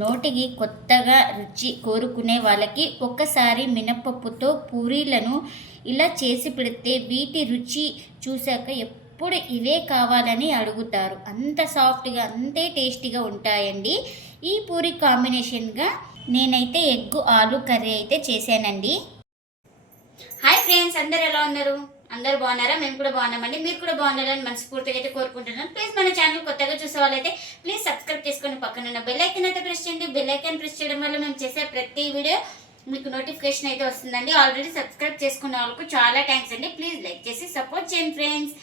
నోటికి కొత్తగా రుచి కోరుకునే వాళ్ళకి ఒక్కసారి మినపప్పుతో పూరీలను ఇలా చేసి పెడితే వీటి రుచి చూశాక ఎప్పుడు ఇవే కావాలని అడుగుతారు. అంత సాఫ్ట్గా అంతే టేస్టీగా ఉంటాయండి. ఈ పూరి కాంబినేషన్గా నేనైతే ఎగ్గు ఆలు కర్రీ అయితే చేశానండి. హాయ్ ఫ్రెండ్స్ అందరు ఎలా ఉన్నారు? అందరు బాగున్నారా? మేము కూడా బాగున్నామండి. మీరు కూడా బాగున్నారని మనస్ఫూర్తిగా అయితే కోరుకుంటున్నాను. ప్లీజ్ మన ఛానల్ కొత్తగా చూసే వాళ్ళైతే ప్లీజ్ సబ్స్క్రైబ్ చేసుకొని పక్కన ఉన్న బెల్ ఐకన్ అయితే ప్రెస్ చేయండి. బెల్ ఐకన్ ప్రెస్ చేయడం వల్ల మేము చేసే ప్రతి వీడియో మీకు నోటిఫికేషన్ అయితే వస్తుందండి. ఆల్రెడీ సబ్స్క్రైబ్ చేసుకున్న వాళ్ళకు చాలా థ్యాంక్స్ అండి. ప్లీజ్ లైక్ చేసి సపోర్ట్ చేయండి ఫ్రెండ్స్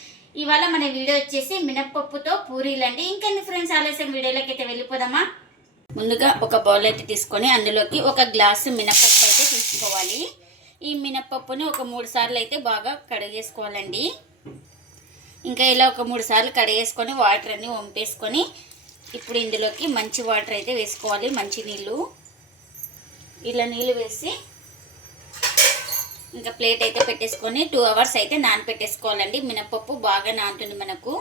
ఇవాళ మన వీడియో వచ్చేసి మినప్పప్పుతో పూరీలు అండి ఇంకెన్ని ఫ్రెండ్స్ ఆలస్యం వీడియోలోకి అయితే వెళ్ళిపోదామా? ముందుగా ఒక బౌల్ అయితే తీసుకొని అందులోకి ఒక గ్లాసు మినపప్పు అయితే తీసుకోవాలి. ఈ మినపప్పుని ఒక మూడు సార్లు అయితే బాగా కడిగేసుకోవాలండి. ఇంకా ఇలా ఒక మూడు సార్లు కడిగేసుకొని వాటర్ అన్ని వంపేసుకొని ఇప్పుడు ఇందులోకి మంచి వాటర్ అయితే వేసుకోవాలి మంచి నీళ్ళు. ఇలా నీళ్ళు వేసి ఇంకా ప్లేట్ అయితే పెట్టేసుకొని టూ అవర్స్ అయితే నానపెట్టేసుకోవాలండి. మినపప్పు బాగా నానుతుంది మనకు.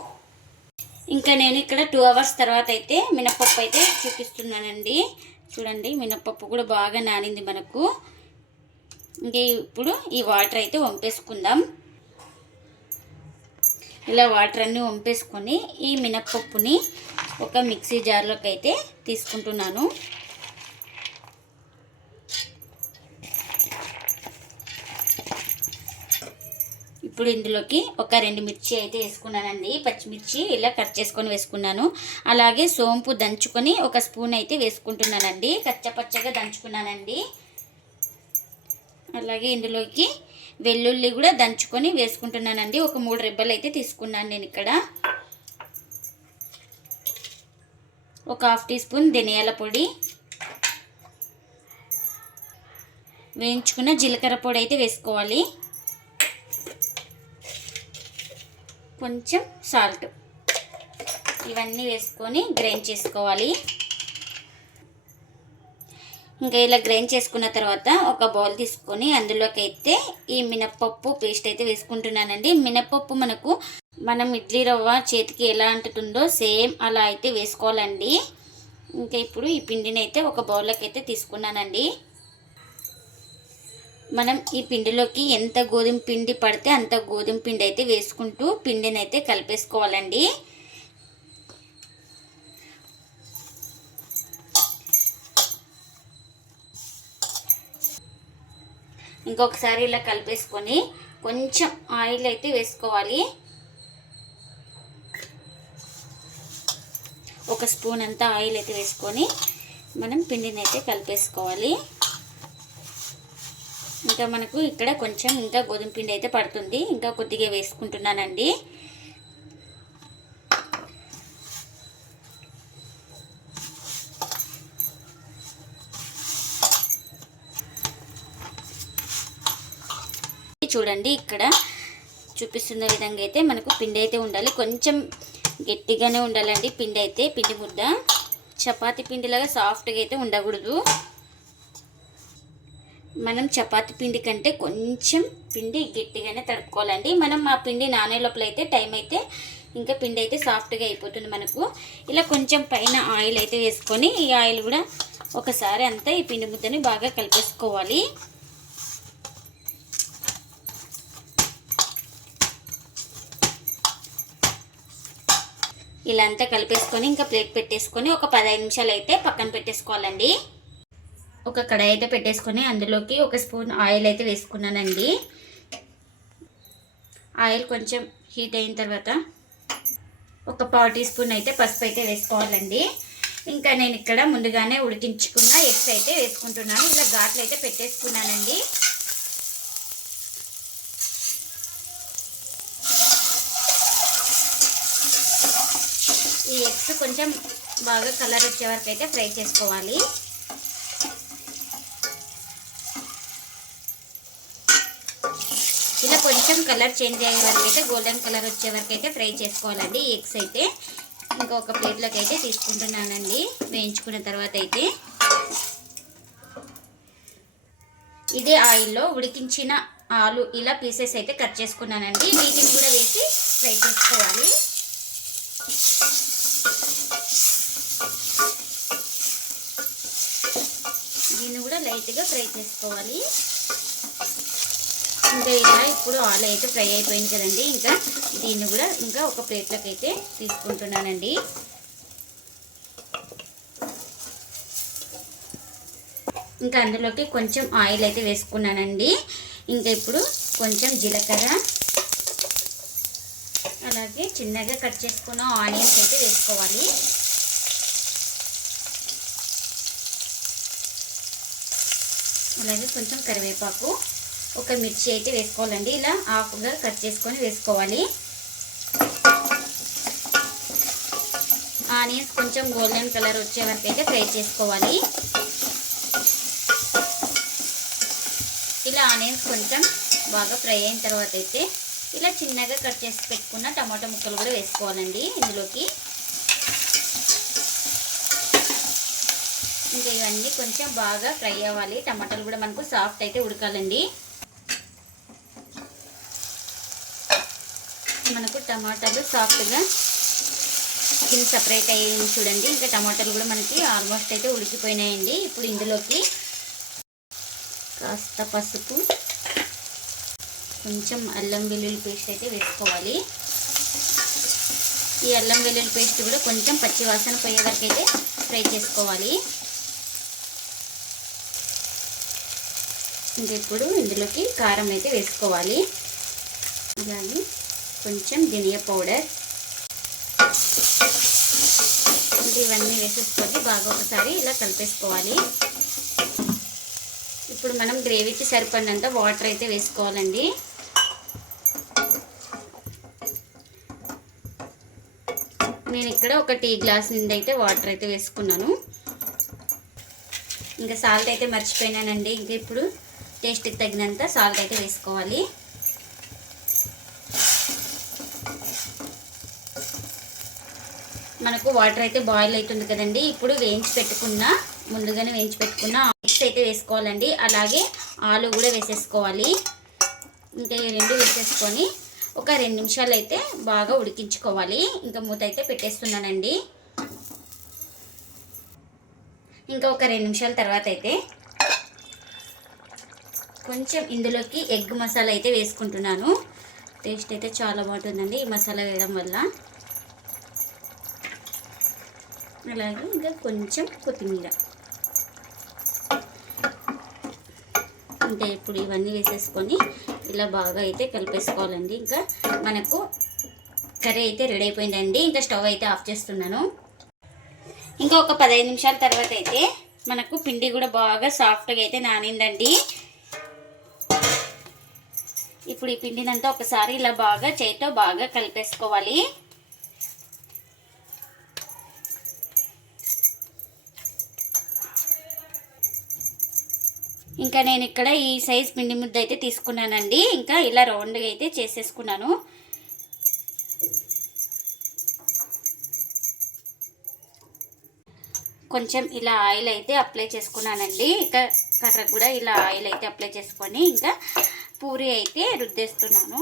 ఇంకా నేను ఇక్కడ టూ అవర్స్ తర్వాత అయితే మినపప్పు అయితే చూపిస్తున్నానండి. చూడండి మినపప్పు కూడా బాగా నానింది మనకు. ఇంకా ఇప్పుడు ఈ వాటర్ అయితే వంపేసుకుందాం. ఇలా వాటర్ అన్నీ వంపేసుకొని ఈ మినప్పప్పుని ఒక మిక్సీ జార్లోకి అయితే తీసుకుంటున్నాను. ఇప్పుడు ఇందులోకి ఒక రెండు మిర్చి అయితే వేసుకున్నానండి. పచ్చిమిర్చి ఇలా కట్ చేసుకొని వేసుకున్నాను. అలాగే సోంపు దంచుకొని ఒక స్పూన్ అయితే వేసుకుంటున్నానండి. కచ్చపచ్చగా దంచుకున్నానండి. అలాగే ఇందులోకి వెల్లుల్లి కూడా దంచుకొని వేసుకుంటున్నానండి. ఒక మూడు రెబ్బలు అయితే తీసుకున్నాను నేను ఇక్కడ. ఒక హాఫ్ టీ స్పూన్ ధనియాల పొడి. వేయించుకున్న జీలకర్ర పొడి అయితే వేసుకోవాలి. కొంచెం సాల్ట్. ఇవన్నీ వేసుకొని గ్రైండ్ చేసుకోవాలి. ఇంకా ఇలా గ్రైండ్ చేసుకున్న తర్వాత ఒక బౌల్ తీసుకొని అందులోకి అయితే ఈ మినప్పప్పు పేస్ట్ అయితే వేసుకుంటున్నానండి. మినప్పప్పు మనకు మనం ఇడ్లీ రవ్వ చేతికి ఎలా అంటుతుందో సేమ్ అలా అయితే వేసుకోవాలండి. ఇంకా ఇప్పుడు ఈ పిండిని అయితే ఒక బౌల్లోకి అయితే తీసుకున్నానండి. మనం ఈ పిండిలోకి ఎంత గోధుమ పిండి పడితే అంత గోధుమ పిండి అయితే వేసుకుంటూ పిండిని అయితే కలిపేసుకోవాలండి. ఇంకొకసారి ఇలా కలిపేసుకొని కొంచెం ఆయిల్ అయితే వేసుకోవాలి. ఒక స్పూన్ అంతా ఆయిల్ అయితే వేసుకొని మనం పిండిని అయితే కలిపేసుకోవాలి. ఇంకా మనకు ఇక్కడ కొంచెం ఇంకా గోధుమ పిండి అయితే పడుతుంది. ఇంకా కొద్దిగా వేసుకుంటున్నానండి చూడండి ఇక్కడ చూపిస్తున్న విధంగా అయితే మనకు పిండి అయితే ఉండాలి. కొంచెం గట్టిగానే ఉండాలండి పిండి అయితే పిండి ముద్ద. చపాతి పిండిలాగా సాఫ్ట్గా అయితే ఉండకూడదు. మనం చపాతి పిండి కంటే కొంచెం పిండి గట్టిగానే తడుపుకోవాలండి. మనం ఆ పిండి నానే లోపల అయితే టైం అయితే ఇంకా పిండి అయితే సాఫ్ట్గా అయిపోతుంది మనకు. ఇలా కొంచెం పైన ఆయిల్ అయితే వేసుకొని ఈ ఆయిల్ కూడా ఒకసారి అంతా ఈ పిండి ముద్దని బాగా కలిపేసుకోవాలి. ఇలా అంతా కలిపేసుకొని ఇంకా ప్లేట్ పెట్టేసుకొని ఒక పదహైదు నిమిషాలు అయితే పక్కన పెట్టేసుకోవాలండి. ఒక కడాయి అయితే పెట్టేసుకొని అందులోకి ఒక స్పూన్ ఆయిల్ అయితే వేసుకున్నానండి. ఆయిల్ కొంచెం హీట్ అయిన తర్వాత ఒక పావు టీ స్పూన్ అయితే పసుపు అయితే వేసుకోవాలండి. ఇంకా నేను ఇక్కడ ముందుగానే ఉడికించుకున్న ఎగ్స్ అయితే వేసుకుంటున్నాను. ఇలా ఘాట్లు అయితే పెట్టేసుకున్నానండి ఈ ఎగ్స్ కొంచెం బాగా కలర్ వచ్చే వరకు అయితే ఫ్రై చేసుకోవాలి. ఇలా కొంచెం కలర్ చేంజ్ అయ్యే వరకు అయితే గోల్డెన్ కలర్ వచ్చే వరకు అయితే ఫ్రై చేసుకోవాలండి. ఎగ్స్ అయితే ఇంకొక ప్లేట్లోకి అయితే తీసుకుంటున్నానండి. వేయించుకున్న తర్వాత అయితే. ఇదే ఆయిల్లో ఉడికించిన ఆలు ఇలా పీసెస్ అయితే కట్ చేసుకున్నానండి. వీటిని కూడా వేసి ఫ్రై చేసుకోవాలి. దీన్ని కూడా లైట్గా ఫ్రై చేసుకోవాలి. ఇంకా ఇలా ఇప్పుడు ఆయిల్ అయితే ఫ్రై అయిపోయింది కదండి. ఇంకా దీన్ని కూడా ఇంకా ఒక ప్లేట్లోకి అయితే తీసుకుంటున్నానండి. ఇంకా అందులోకి కొంచెం ఆయిల్ అయితే వేసుకున్నానండి. ఇంకా ఇప్పుడు కొంచెం జీలకర్ర అలాగే చిన్నగా కట్ చేసుకున్న ఆనియన్స్ అయితే వేసుకోవాలి. అలాగే కొంచెం కరివేపాకు. ఒక మిర్చి అయితే వేసుకోవాలండి. ఇలా హాఫ్గా కట్ చేసుకొని వేసుకోవాలి. ఆనియన్స్ కొంచెం గోల్డెన్ కలర్ వచ్చే వరకు అయితే ఫ్రై చేసుకోవాలి. ఇలా ఆనియన్స్ కొంచెం బాగా ఫ్రై అయిన తర్వాత అయితే ఇలా చిన్నగా కట్ చేసి పెట్టుకున్న టమాటా ముక్కలు కూడా వేసుకోవాలండి ఇందులోకి. ఇంకా ఇవన్నీ కొంచెం బాగా ఫ్రై అవ్వాలి. టమాటాలు కూడా మనకు సాఫ్ట్ అయితే ఉడకాలండి. మనకు టమాటాలు సాఫ్ట్గా స్కిన్ సపరేట్ అయ్యి చూడండి. ఇంకా టమాటాలు కూడా మనకి ఆల్మోస్ట్ అయితే ఉడికిపోయినాయండి. ఇప్పుడు ఇందులోకి కాస్త పసుపు కొంచెం అల్లం వెల్లుల్లి పేస్ట్ అయితే వేసుకోవాలి. ఈ అల్లం వెల్లుల్లి పేస్ట్ కూడా కొంచెం పచ్చి వాసన అయితే ఫ్రై చేసుకోవాలి. ఇంకా ఇప్పుడు ఇందులోకి కారం అయితే వేసుకోవాలి. అలాగే కొంచెం ధనియా పౌడర్. ఇవన్నీ వేసేసుకొని బాగా ఒకసారి ఇలా కలిపేసుకోవాలి. ఇప్పుడు మనం గ్రేవీకి సరిపడినంత వాటర్ అయితే వేసుకోవాలండి. నేను ఇక్కడ ఒక టీ గ్లాస్ నిండి అయితే వాటర్ అయితే వేసుకున్నాను. ఇంకా సాల్ట్ అయితే మర్చిపోయినానండి. ఇంకా ఇప్పుడు టేస్ట్కి తగినంత సాల్ట్ అయితే వేసుకోవాలి. మనకు వాటర్ అయితే బాయిల్ అవుతుంది కదండి. ఇప్పుడు వేయించి పెట్టుకున్న ముందుగానే వేయించి పెట్టుకున్న ఎగ్స్ అయితే వేసుకోవాలండి. అలాగే ఆలు కూడా వేసేసుకోవాలి. ఇంకా ఈ రెండు వేసేసుకొని ఒక రెండు నిమిషాలు అయితే బాగా ఉడికించుకోవాలి. ఇంకా మూత అయితే పెట్టేస్తున్నానండి. ఇంకా ఒక రెండు నిమిషాల తర్వాత అయితే కొంచెం ఇందులోకి ఎగ్ మసాలా అయితే వేసుకుంటున్నాను. టేస్ట్ అయితే చాలా బాగుంటుందండి ఈ మసాలా వేయడం వల్ల. అలాగే ఇంకా కొంచెం కొత్తిమీర. అంటే ఇప్పుడు ఇవన్నీ వేసేసుకొని ఇలా బాగా అయితే కలిపేసుకోవాలండి. ఇంకా మనకు కర్రీ అయితే రెడీ అయిపోయిందండి. ఇంకా స్టవ్ అయితే ఆఫ్ చేస్తున్నాను. ఇంకా ఒక పదహైదు నిమిషాల తర్వాత అయితే మనకు పిండి కూడా బాగా సాఫ్ట్గా అయితే నానిందండి. ఇప్పుడు ఈ పిండినంతా ఒకసారి ఇలా బాగా చేతితో బాగా కలిపేసుకోవాలి. ఇంకా నేను ఇక్కడ ఈ సైజ్ పిండి ముద్ద అయితే తీసుకున్నానండి. ఇంకా ఇలా రౌండ్గా అయితే చేసేసుకున్నాను. కొంచెం ఇలా ఆయిల్ అయితే అప్లై చేసుకున్నానండి. ఇంకా కర్ర కూడా ఇలా ఆయిల్ అయితే అప్లై చేసుకొని ఇంకా పూరి అయితే రుద్దేస్తున్నాను.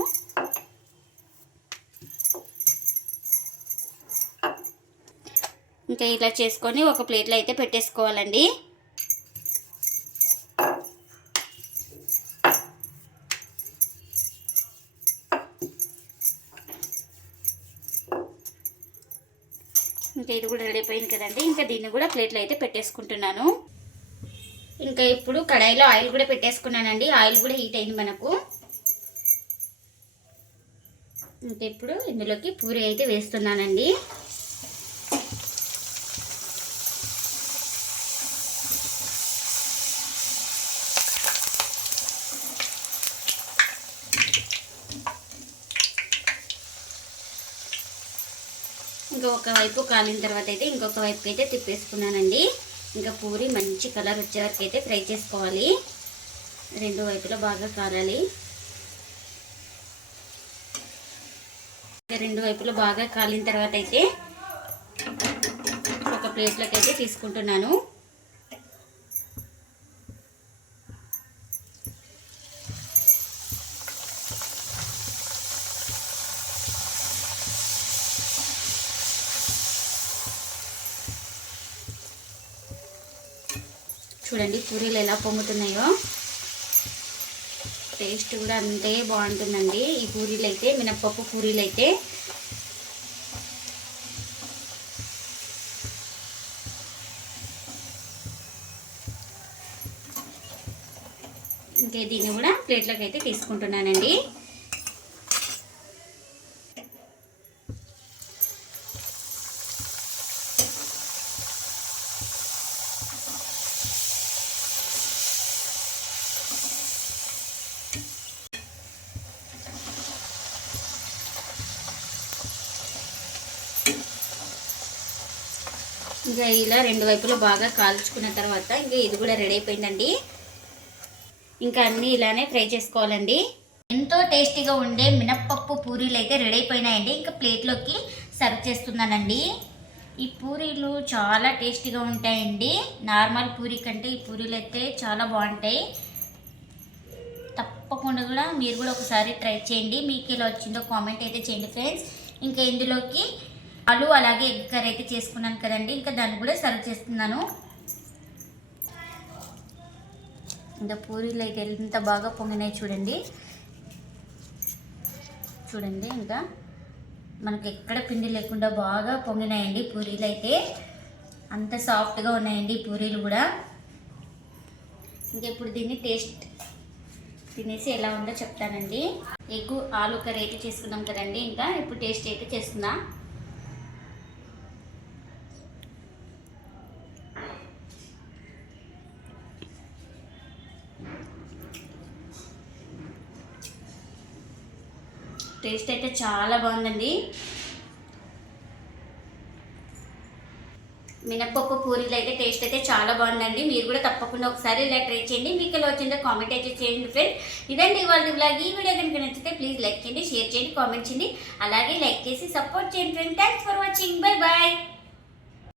ఇంకా ఇలా చేసుకొని ఒక ప్లేట్లో అయితే పెట్టేసుకోవాలండి. ఇంకా ఇది కూడా రెడీ అయిపోయింది కదండి. ఇంకా దీన్ని కూడా ప్లేట్లో అయితే పెట్టేసుకుంటున్నాను. ఇంకా ఇప్పుడు కడాయిలో ఆయిల్ కూడా పెట్టేసుకున్నానండి. ఆయిల్ కూడా హీట్ అయింది మనకు. ఇంకా ఇప్పుడు ఇందులోకి పూరి అయితే వేస్తున్నానండి. ఇంకొక వైపు కాలిన తర్వాత అయితే ఇంకొక వైపుకి అయితే తిప్పేసుకున్నానండి. ఇంకా పూరి మంచి కలర్ వచ్చే వరకు అయితే ఫ్రై చేసుకోవాలి. రెండు వైపులో బాగా కాలాలి రెండు వైపులో బాగా కాలిన తర్వాత అయితే ఒక ప్లేట్లోకి అయితే తీసుకుంటున్నాను. చూడండి పూరీలు ఎలా పొంగుతున్నాయో. టేస్ట్ కూడా అంతే బాగుంటుందండి. ఈ పూరీలు అయితే మినప్పప్పు పూరీలు అయితే ఇంకే దీన్ని కూడా ప్లేట్లోకి అయితే తీసుకుంటున్నానండి. ఇంకా ఇలా రెండు వైపులు బాగా కాల్చుకున్న తర్వాత ఇంకా ఇది కూడా రెడీ అయిపోయిందండి. ఇంకా అన్నీ ఇలానే ఫ్రై చేసుకోవాలండి. ఎంతో టేస్టీగా ఉండే మినప్పప్పు పూరీలు అయితే రెడీ అయిపోయినాయండి. ఇంకా ప్లేట్లోకి సర్వ్ చేస్తున్నానండి. ఈ పూరీలు చాలా టేస్టీగా ఉంటాయండి. నార్మల్ పూరీ కంటే ఈ పూరీలు అయితే చాలా బాగుంటాయి. తప్పకుండా కూడా మీరు కూడా ఒకసారి ట్రై చేయండి. మీకు ఇలా వచ్చిందో కామెంట్ అయితే చేయండి ఫ్రెండ్స్. ఇంకా ఇందులోకి ఆలు అలాగే ఎగ్ కర్రీ అయితే చేసుకున్నాను కదండి ఇంకా దాన్ని కూడా సర్వ్ చేస్తున్నాను. ఇంకా పూరీలు అయితే ఎంత బాగా పొంగినాయి చూడండి. చూడండి ఇంకా మనకి ఎక్కడ పిండి లేకుండా బాగా పొంగినాయండి పూరీలు అయితే అంత సాఫ్ట్గా ఉన్నాయండి పూరీలు కూడా. ఇంకా ఇప్పుడు దీన్ని టేస్ట్ తినేసి ఎలా ఉందో చెప్తానండి. ఎగ్ ఆలు కర్రీ అయితే చేసుకున్నాం కదండి ఇంకా ఇప్పుడు టేస్ట్ అయితే చేస్తున్నా. టేస్ట్ అయితే చాలా బాగుందండి. మినప్పప్పు పూరీలు అయితే టేస్ట్ అయితే చాలా బాగుందండి. మీరు కూడా తప్పకుండా ఒకసారి ఇలా ట్రై చేయండి. మీకు ఎలా వచ్చిందో కామెంట్ అయితే చేయండి ఫ్రెండ్ ఇదండి ఇవాళ బ్లాగ్ ఈ వీడియో కనుక నచ్చితే ప్లీజ్ లైక్ చేయండి షేర్ చేయండి కామెంట్ చేయండి. అలాగే లైక్ చేసి సపోర్ట్ చేయండి friend thanks for watching bye bye